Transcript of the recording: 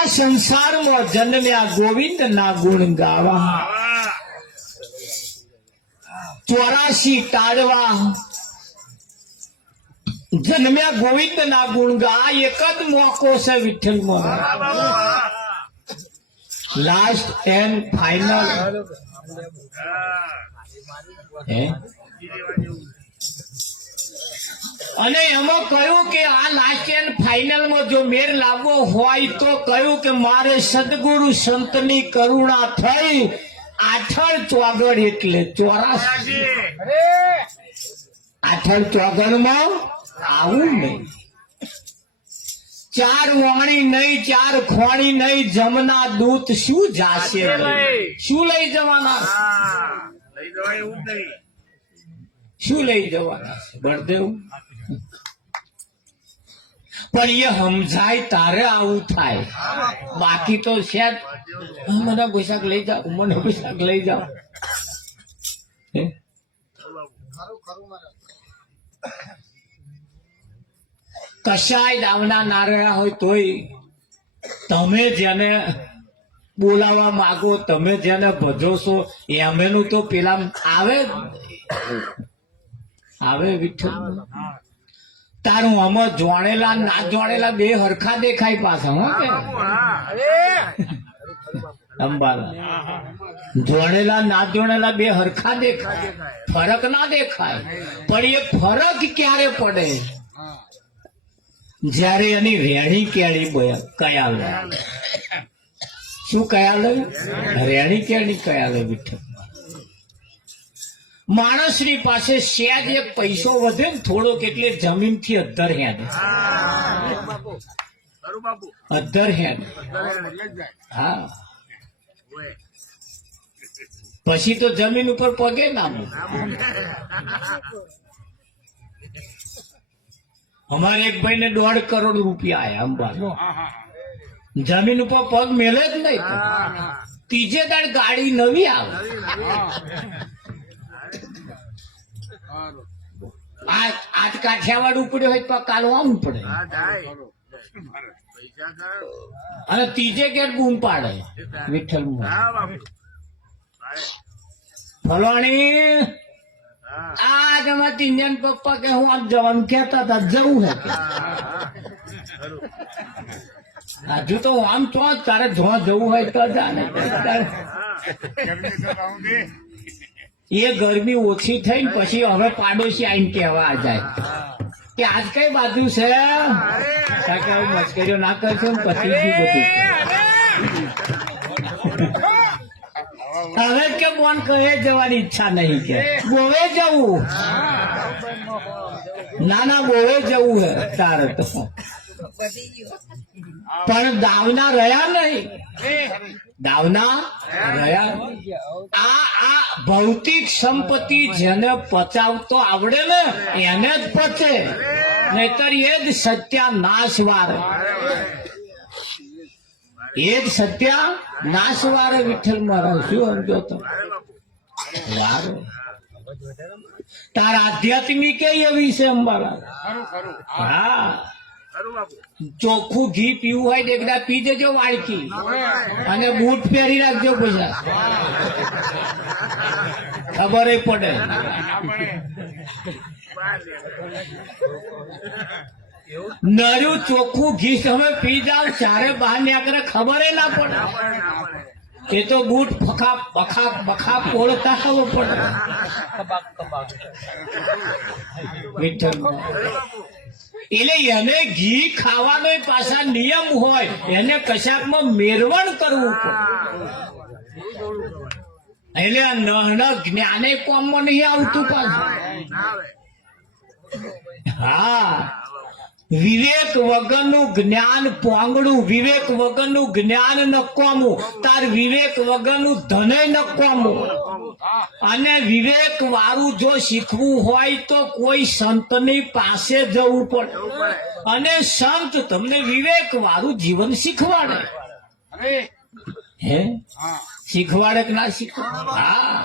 આ સંસારમાં જન્મ્યા ગોવિંદ ના ગુણ ગાવા, 84 ટાળવા જન્મ્યા ગોવિંદ ના ગુણ ગા. એક જ મોકો છે વિઠ્ઠલમાં, લાસ્ટ એન્ડ ફાઇનલ. અને એમાં કહ્યું કે આ લાસ્ટ એન્ડ ફાઇનલ માં જો મેર લાવવો હોય તો કહ્યું કે મારે સદગુરુ સંતની કરુણા થઈ. આઠળ ચોગડ એટલે 84. આઠળ ચોગડ માં આવું નહીં. 4 વાણી નહીં, 4 ખોણી નહીં, જમના દૂત શું જાશે? શું લઈ જવાના? શું લઈ જવાના છે બળદેવ? પણ એ સમજાય તારે આવું થાય. બાકી તો છે મને પોશાક લઈ જાઓ, મને પોશાક લઈ જાઓ. કશાય દાવના ના રહ્યા હોય તોય તમે જેને બોલાવા માંગો, તમે જેને ભજો છો એમેનું તો પેલા આવે વિઠ્ઠલ. તારું આમાં જોણેલા ના જોણેલા બે હરખા દેખાય પાછા. હો કે અંબાલા જોણેલા ના જોણેલા બે હરખા દેખાય, ફરક ના દેખાય. પણ એ ફરક ક્યારે પડે? જયારે એની રેણી કેણી કયા લે. શું કયા લે? રેણી કેણી કયા લે વિઠ્ઠલ. માણસની પાસે સહેજ એક પૈસો વધે ને થોડોક એટલે જમીન થી અધ્ધર હેડ. અધ્ધર હેડ. હા, પછી તો જમીન ઉપર પગે ના. અમારે એક ભાઈ ને 1.5 કરોડ રૂપિયા આયા અંબાલા. જમીન ઉપર પગ મેલે જ નહીં. ત્રીજે દાડ ગાડી નવી આવે. આજ કાઠિયાવાડ ઉપડ્યો હોય તો કાલ આમ પડે. અને ત્રીજે ગેટ બૂમ પાડે વિઠ્ઠલ ફલાણી. આ તમારા તીન પપ્પા કે હું આમ જવાનું કેતા હતા, જવું હે. હજુ તો આમ તો તારે જો જવું હોય તો જાને. એ ગરમી ઓછી થઈ ને પછી હવે પાડોશી આઈને કહેવા જાય કે આજ કઈ બાજુ છે. મસ્કરીઓ ના કરશો ને પછી બધું. હવે કે કોણ કહે જવાની ઈચ્છા નહીં કે ગોવે જવું. ના બોવે જવું હે તારે તો. પણ દાવના રહ્યા નહીં. દાવના રહ્યા. આ ભૌતિક સંપત્તિ જેને પચાવતો આવડે ને એને જ પચે, નહીતર એ જ સત્યાનાશ વારે. એ જ સત્યાનાશ વારે વિઠ્ઠલ મહારાજ. શું સમજો તો વારે. તાર આધ્યાત્મિક એવી છે અંબાલા. હા, ચોખ્ખું ઘી પીવું હોય તો એકદા પી દેજો વાળકી, અને બૂટ પહેરી રાખજો. પછી ખબર પડે. નર્યું ચોખ્ખું ઘી તમે પી જાવ, ચારે બહાર નીકળે ખબર ના પડે. એ તો બૂટ ફખાપ બખાપ બખાપ ઓળતા ખબર પડે વિઠ્ઠલ. એટલે એને ઘી ખાવાનો પાછા નિયમ હોય, એને કશાકમાં મેરવણ કરવું પડે. એટલે જ્ઞાને કોમમાં નહીં આવતું પાછું. હા, વિવેક વગરનું જ્ઞાન પોંગડું, વિવેક વગરનું જ્ઞાન નકામું, તાર વિવેક વગરનું ધનય નકામું. અને વિવેક વાળું જો શીખવું હોય તો કોઈ સંતની પાસે જવું પડે, અને સંત તમને વિવેક વાળું જીવન શીખવાડે. હે, શીખવાડે કે ના શીખવાડે? હા.